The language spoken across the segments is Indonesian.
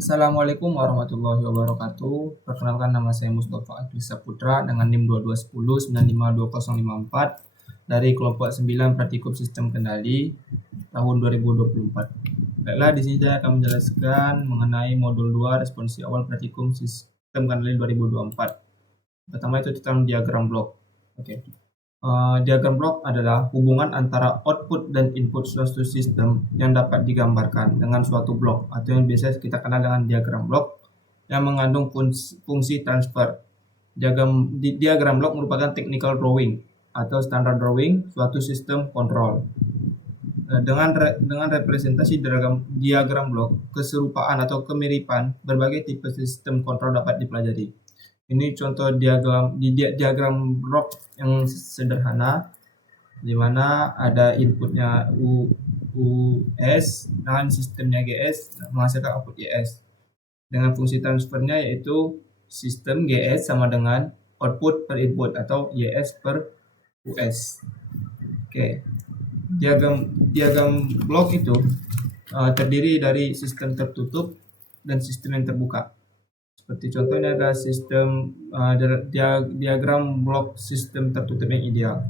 Assalamualaikum warahmatullahi wabarakatuh. Perkenalkan, nama saya Mustafa Akil Saputra dengan NIM 2210952054 dari kelompok 9 Praktikum Sistem Kendali tahun 2024. Baiklah, di sini saya akan menjelaskan mengenai modul 2 responsi awal Praktikum Sistem Kendali 2024. Pertama itu tentang diagram blok. Oke. Diagram blok adalah hubungan antara output dan input suatu sistem yang dapat digambarkan dengan suatu blok atau yang biasa kita kenal dengan diagram blok yang mengandung fungsi transfer. Diagram blok merupakan technical drawing atau standar drawing suatu sistem kontrol. Dengan representasi diagram blok, keserupaan atau kemiripan berbagai tipe sistem kontrol dapat dipelajari. Ini contoh diagram blok yang sederhana, di mana ada inputnya US dengan sistemnya GS menghasilkan output YS. Dengan fungsi transfernya yaitu sistem GS sama dengan output per input atau YS per US. Oke. Diagram blok itu terdiri dari sistem tertutup dan sistem yang terbuka. Seperti contohnya ada sistem diagram blok sistem tertutup yang ideal.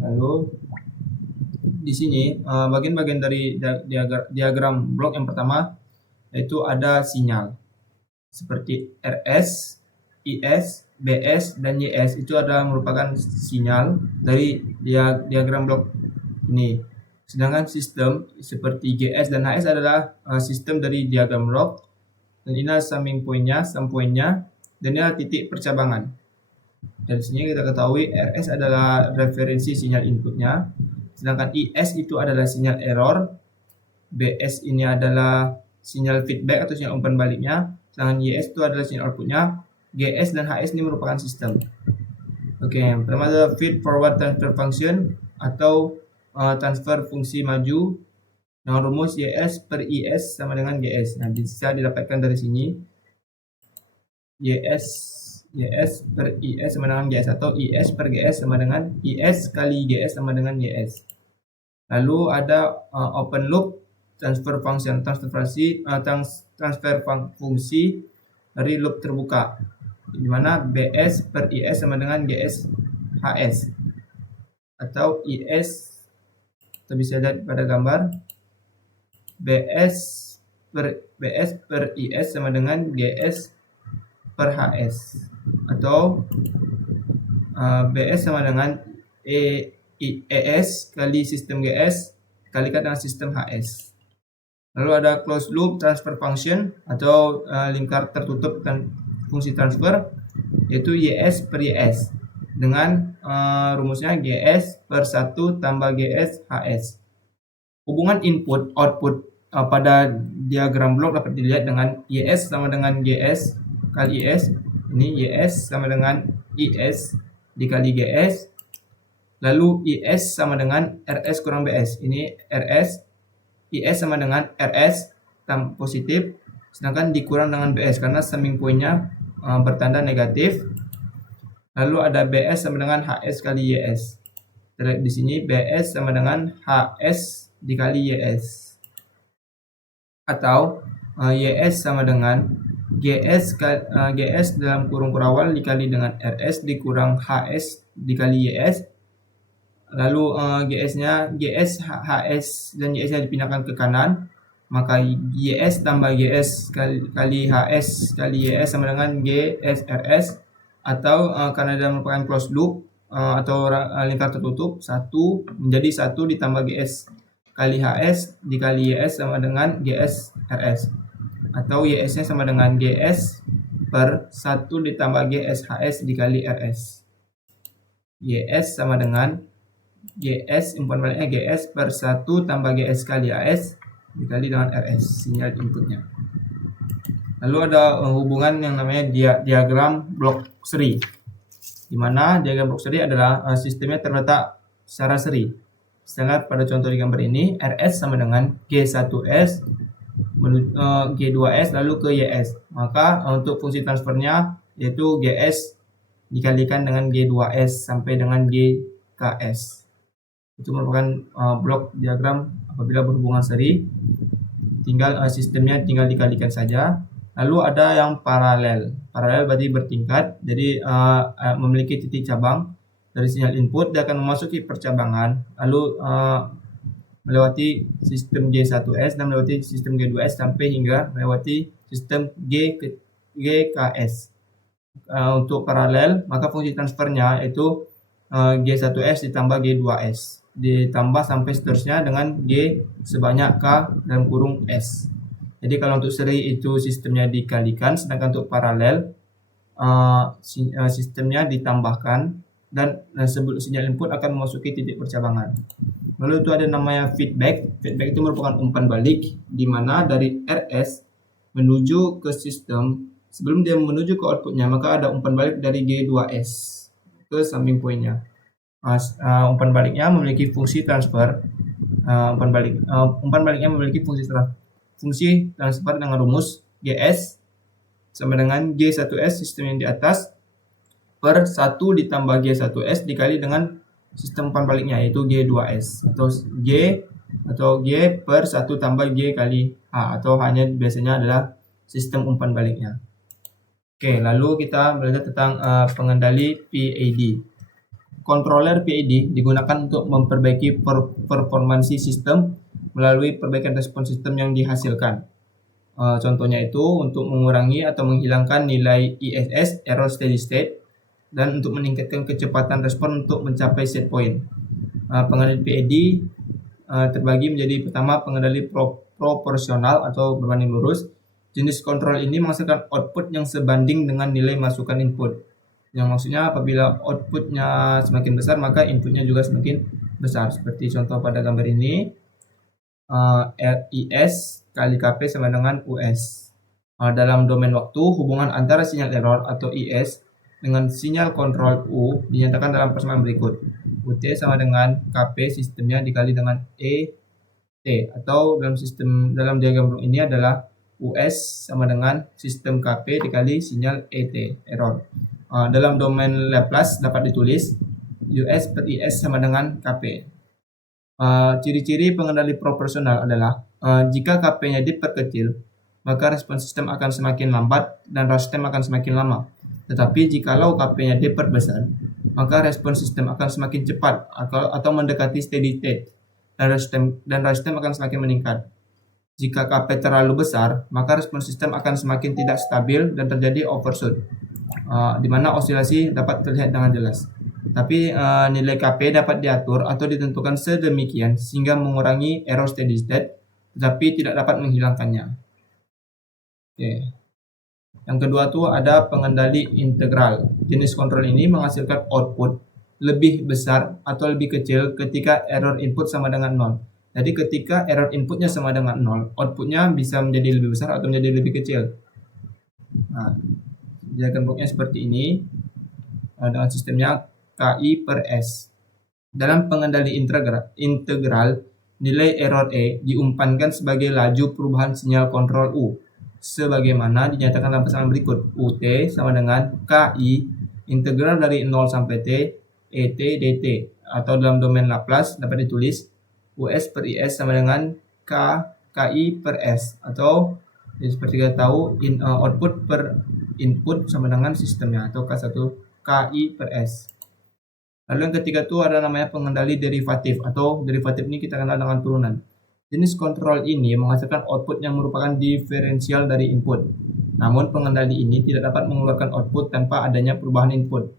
Lalu di sini bagian-bagian dari diagram blok yang pertama yaitu ada sinyal seperti RS, IS, BS, dan YS. Itu adalah merupakan sinyal dari diagram blok ini. Sedangkan sistem seperti GS dan HS adalah sistem dari diagram blok. Dan ini summing point-nya, sum point-nya, dan ini adalah titik percabangan. Dari sini kita ketahui RS adalah referensi sinyal inputnya, sedangkan IS itu adalah sinyal error, BS ini adalah sinyal feedback atau sinyal umpan baliknya, sedangkan YS itu adalah sinyal outputnya. GS dan HS ini merupakan sistem. Oke, pertama adalah feed forward transfer function atau transfer fungsi maju dengan rumus YS per IS sama dengan GS. Nah, bisa didapatkan dari sini. YS per IS sama dengan GS atau IS per GS sama dengan IS kali GS sama dengan YS. Lalu ada open loop transfer function, transfer fungsi dari loop terbuka, di mana BS per IS sama dengan GS HS atau IS, kita bisa lihat pada gambar BS per IS sama dengan GS per HS atau BS sama dengan ES kali sistem GS kalikan dengan sistem HS. Lalu ada closed loop transfer function atau lingkar tertutup dan fungsi transfer yaitu YS per YS dengan rumusnya GS per 1 tambah GS HS. Hubungan input output pada diagram blok dapat dilihat dengan YS sama dengan GS kali IS. Ini YS sama dengan IS dikali GS. Lalu IS sama dengan RS kurang BS. Ini RS. IS sama dengan RS positif, sedangkan dikurang dengan BS karena summing point-nya bertanda negatif. Lalu ada BS sama dengan HS kali YS. Terlihat di sini BS sama dengan HS dikali YS. Atau YS sama dengan GS dalam kurung kurawal dikali dengan RS dikurang HS dikali YS. Lalu GS, HS, dan YS-nya dipindahkan ke kanan, maka YS tambah GS kali HS kali YS sama dengan GS RS. Atau karena dia merupakan closed loop atau lingkar tertutup, 1 menjadi 1 ditambah GS kali HS dikali YS sama dengan GS RS. Atau YS-nya sama dengan GS per 1 ditambah GS HS dikali RS. YS sama dengan GS umpan baliknya GS per 1 tambah GS kali HS dikali dengan RS, sinyal inputnya. Lalu ada hubungan yang namanya diagram blok seri, di mana diagram blok seri adalah sistemnya terletak secara seri. Setelah pada contoh di gambar ini, RS sama dengan G1S G2S lalu ke YS. Maka untuk fungsi transfernya yaitu GS dikalikan dengan G2S sampai dengan GKS. Itu merupakan blok diagram apabila berhubungan seri. tinggal sistemnya tinggal dikalikan saja. Lalu ada yang paralel. Paralel berarti bertingkat, jadi memiliki titik cabang dari sinyal input, dia akan memasuki percabangan, lalu melewati sistem G1S dan melewati sistem G2S sampai hingga melewati sistem GKS. Untuk paralel, maka fungsi transfernya itu G1S ditambah G2S ditambah sampai seterusnya dengan G sebanyak K dalam kurung S. Jadi kalau untuk seri itu sistemnya dikalikan, sedangkan untuk paralel sistemnya ditambahkan dan sebelum sinyal input akan memasuki titik percabangan. Lalu itu ada namanya feedback. Feedback itu merupakan umpan balik di mana dari RS menuju ke sistem, sebelum dia menuju ke outputnya maka ada umpan balik dari G2S ke summing pointnya. Umpan baliknya memiliki fungsi transfer. Umpan baliknya memiliki fungsi transfer dengan rumus GS sama dengan G1S sistem yang di atas per 1 ditambah G1S dikali dengan sistem umpan baliknya yaitu G2S atau G per 1 tambah G kali H atau hanya biasanya adalah sistem umpan baliknya. Oke, lalu kita belajar tentang pengendali PID. Controller PID digunakan untuk memperbaiki performansi sistem melalui perbaikan respon sistem yang dihasilkan. Contohnya itu untuk mengurangi atau menghilangkan nilai ISS (error steady state) dan untuk meningkatkan kecepatan respon untuk mencapai set point. Pengendali PID terbagi menjadi pertama pengendali proporsional atau berbanding lurus. Jenis kontrol ini menghasilkan output yang sebanding dengan nilai masukan input. Yang maksudnya apabila outputnya semakin besar maka inputnya juga semakin besar. Seperti contoh pada gambar ini, IS kali KP sama dengan US. Dalam domain waktu, hubungan antara sinyal error atau IS dengan sinyal kontrol U dinyatakan dalam persamaan berikut. UT sama dengan KP sistemnya dikali dengan ET, atau dalam diagram ini adalah US sama dengan sistem KP dikali sinyal ET, error. Dalam domain Laplace dapat ditulis US per IS sama dengan KP. Ciri-ciri pengendali proporsional adalah jika KP-nya diperkecil, maka respon sistem akan semakin lambat dan rush time akan semakin lama. Tetapi jikalau KP-nya diperbesar, maka respon sistem akan semakin cepat atau mendekati steady state dan rush time akan semakin meningkat. Jika KP terlalu besar, maka respon sistem akan semakin tidak stabil dan terjadi overshoot, di mana osilasi dapat terlihat dengan jelas. Tapi nilai KP dapat diatur atau ditentukan sedemikian sehingga mengurangi error steady state, tetapi tidak dapat menghilangkannya. Oke. Yang kedua tuh ada pengendali integral. Jenis kontrol ini menghasilkan output lebih besar atau lebih kecil ketika error input sama dengan 0. Jadi ketika error inputnya sama dengan 0, outputnya bisa menjadi lebih besar atau menjadi lebih kecil. Diagram bloknya seperti ini dengan sistemnya KI per S. Dalam pengendali integral, nilai error E diumpankan sebagai laju perubahan sinyal kontrol U, sebagaimana dinyatakan dalam persamaan berikut. UT sama dengan KI integral dari 0 sampai T ET dt, atau dalam domain Laplace dapat ditulis US per IS sama dengan KI per S, atau seperti kita tahu output per input sama dengan sistemnya, atau K1 KI per S. Lalu yang ketiga itu ada namanya pengendali derivatif, atau derivatif ini kita kenal dengan turunan. Jenis kontrol ini menghasilkan output yang merupakan diferensial dari input. Namun pengendali ini tidak dapat mengeluarkan output tanpa adanya perubahan input.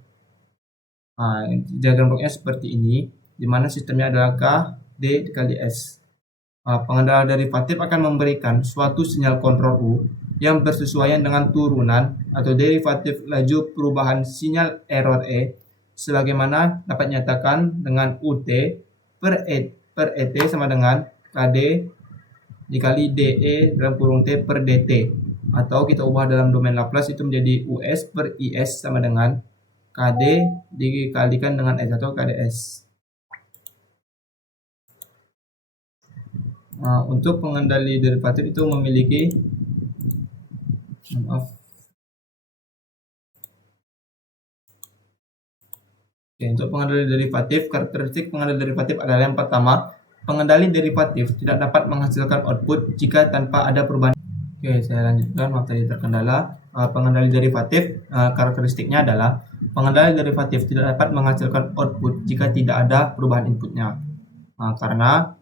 Diagram bloknya seperti ini, di mana sistemnya adalah K D dikali S. Pengendali derivatif akan memberikan suatu sinyal kontrol U yang bersesuaian dengan turunan atau derivatif laju perubahan sinyal error E, sebagaimana dapat nyatakan dengan UT per ET sama dengan KD dikali DE dalam kurung T per DT, atau kita ubah dalam domain Laplace itu menjadi US per IS sama dengan KD dikalikan dengan S atau KDS. Untuk pengendali derivatif itu memiliki untuk pengendali derivatif, karakteristik pengendali derivatif adalah yang pertama, Pengendali derivatif tidak dapat menghasilkan output jika tanpa ada perubahan. Oke, saya lanjutkan. Maaf tadi terkendala. Pengendali derivatif karakteristiknya adalah pengendali derivatif tidak dapat menghasilkan output jika tidak ada perubahan inputnya. Karena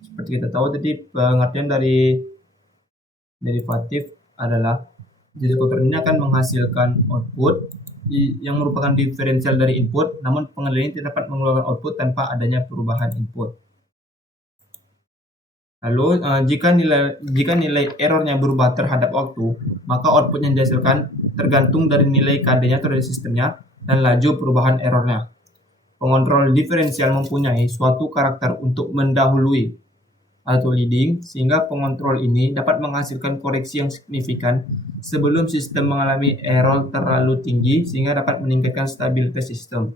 seperti kita tahu tadi, pengertian dari derivatif adalah jenis kontrol ini akan menghasilkan output yang merupakan diferensial dari input, namun pengendali ini tidak dapat mengeluarkan output tanpa adanya perubahan input. Lalu jika nilai errornya berubah terhadap waktu, maka output yang dihasilkan tergantung dari nilai KD-nya atau dari sistemnya dan laju perubahan errornya. Pengontrol diferensial mempunyai suatu karakter untuk mendahului atau leading, sehingga pengontrol ini dapat menghasilkan koreksi yang signifikan sebelum sistem mengalami error terlalu tinggi, sehingga dapat meningkatkan stabilitas sistem.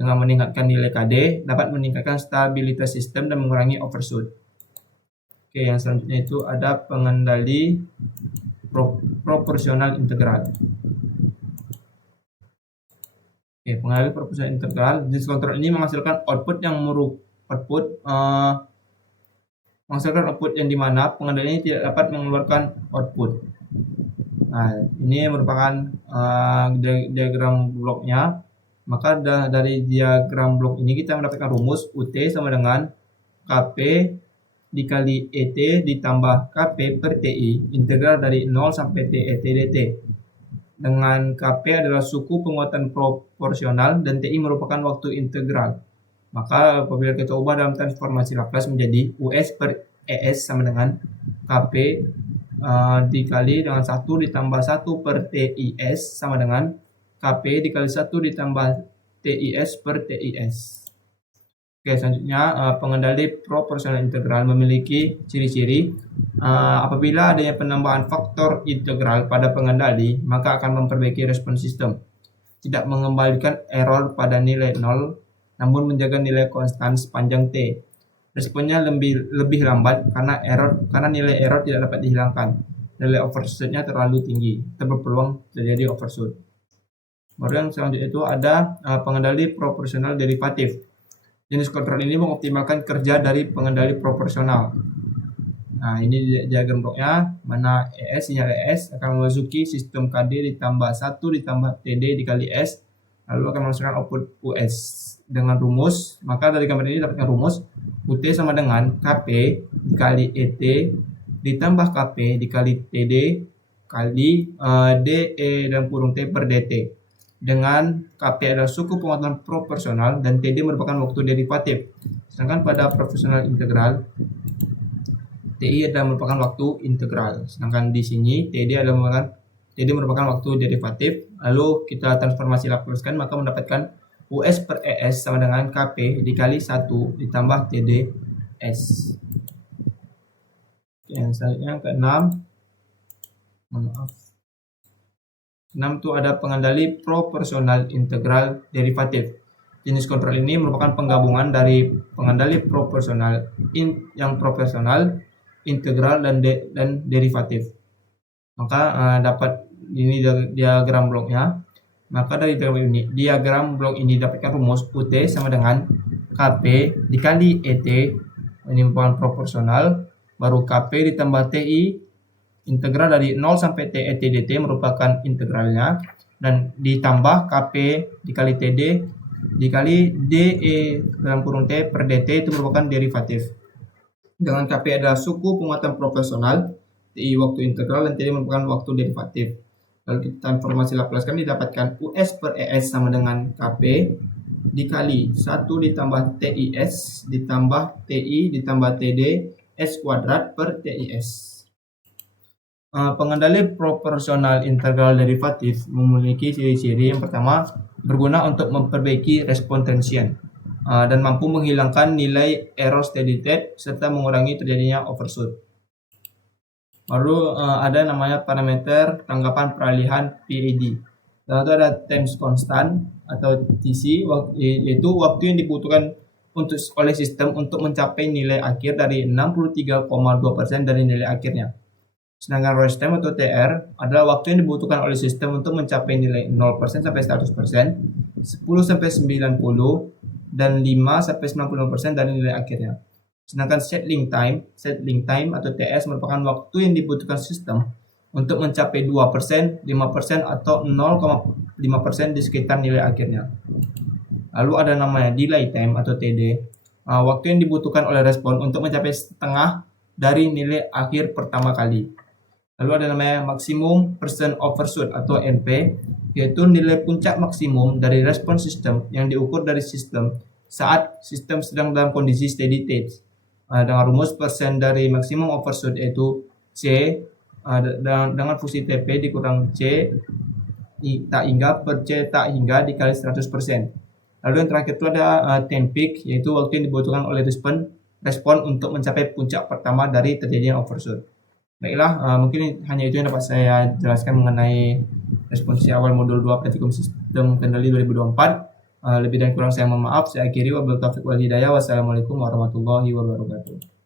Dengan meningkatkan nilai KD, dapat meningkatkan stabilitas sistem dan mengurangi overshoot. Oke, yang selanjutnya itu ada pengendali proporsional integral. Oke, pengendali proporsional integral, jenis kontrol ini menghasilkan output yang menghasilkan output yang dimana pengendali ini tidak dapat mengeluarkan output. Nah, ini merupakan diagram bloknya. Maka dari diagram blok ini kita mendapatkan rumus UT sama dengan KP dikali ET ditambah KP per TI, integral dari 0 sampai TET dt. Dengan KP adalah suku penguatan proporsional dan TI merupakan waktu integral. Maka apabila kita ubah dalam transformasi Laplace menjadi US per ES sama dengan KP dikali dengan 1 ditambah 1 per TIS sama dengan KP dikali 1 ditambah TIS per TIS. Oke, selanjutnya pengendali proporsional integral memiliki ciri-ciri apabila adanya penambahan faktor integral pada pengendali, maka akan memperbaiki respon sistem. Tidak mengembalikan error pada nilai 0, namun menjaga nilai konstan sepanjang T. Responnya lebih lambat karena nilai error tidak dapat dihilangkan. Nilai overshoot-nya terlalu tinggi, berpeluang terjadi overshoot. Baru yang selanjutnya itu ada pengendali proporsional derivatif. Jenis kontrol ini mengoptimalkan kerja dari pengendali proporsional. Nah, ini diagram bloknya, mana ES, sinyal ES akan memasuki sistem KD ditambah 1 ditambah TD dikali S, lalu akan menghasilkan output US. Dengan rumus, maka dari gambar ini dapatkan rumus UT sama dengan KP dikali ET ditambah KP dikali TD kali DE dalam kurung T per DT. Dengan KP adalah suku penguatan proporsional dan TD merupakan waktu derivatif. Sedangkan pada proporsional integral, TI adalah merupakan waktu integral. Sedangkan di sini TD merupakan waktu derivatif. Lalu kita transformasi Laplace-kan, maka mendapatkan US per ES sama dengan KP dikali 1 ditambah TD S. Yang selanjutnya ke-6. 6 itu ada pengendali proporsional integral derivatif. Jenis kontrol ini merupakan penggabungan dari pengendali proporsional yang proporsional, integral dan derivatif. Maka dapat ini diagram bloknya. Maka dari diagram blok ini dapatkan rumus UT sama dengan KP dikali ET, ini merupakan proporsional, baru KP ditambah TI, integral dari 0 sampai TET dt merupakan integralnya, dan ditambah KP dikali TD dikali DE dalam kurung T per dt itu merupakan derivatif. Dengan KP adalah suku penguatan proporsional, TI waktu integral, dan TD merupakan waktu derivatif. Lalu kita transformasi Laplace kan didapatkan US per ES sama dengan KP dikali 1 ditambah TIS ditambah TI ditambah TD S kuadrat per TIS. Pengendali proporsional integral derivatif memiliki ciri-ciri. Yang pertama, berguna untuk memperbaiki respon transient dan mampu menghilangkan nilai error steady state serta mengurangi terjadinya overshoot. Baru ada namanya parameter tanggapan peralihan PID. Lalu itu ada time constant atau TC, yaitu waktu yang dibutuhkan oleh sistem untuk mencapai nilai akhir dari 63,2% dari nilai akhirnya. Sedangkan rest time atau TR adalah waktu yang dibutuhkan oleh sistem untuk mencapai nilai 0% sampai 100%, 10 sampai 90, dan 5 sampai 90% dari nilai akhirnya. Sedangkan settling time atau TS merupakan waktu yang dibutuhkan sistem untuk mencapai 2%, 5%, atau 0,5% di sekitar nilai akhirnya. Lalu ada namanya delay time atau TD, waktu yang dibutuhkan oleh respon untuk mencapai setengah dari nilai akhir pertama kali. Lalu ada namanya maximum percent overshoot atau NP, yaitu nilai puncak maksimum dari respon sistem yang diukur dari sistem saat sistem sedang dalam kondisi steady state. Dengan rumus persen dari maximum overshoot yaitu C dengan fungsi TP dikurang C tak hingga per C tak hingga dikali 100%. Lalu yang terakhir itu ada time peak, yaitu waktu yang dibutuhkan oleh respon untuk mencapai puncak pertama dari terjadinya overshoot. Baiklah, mungkin hanya itu yang dapat saya jelaskan mengenai responsi awal modul 2 praktikum sistem kendali 2024. Lebih dan kurang saya mohon maaf. Saya akhiri, wabillahi taufiq wal hidayah. Wassalamualaikum warahmatullahi wabarakatuh.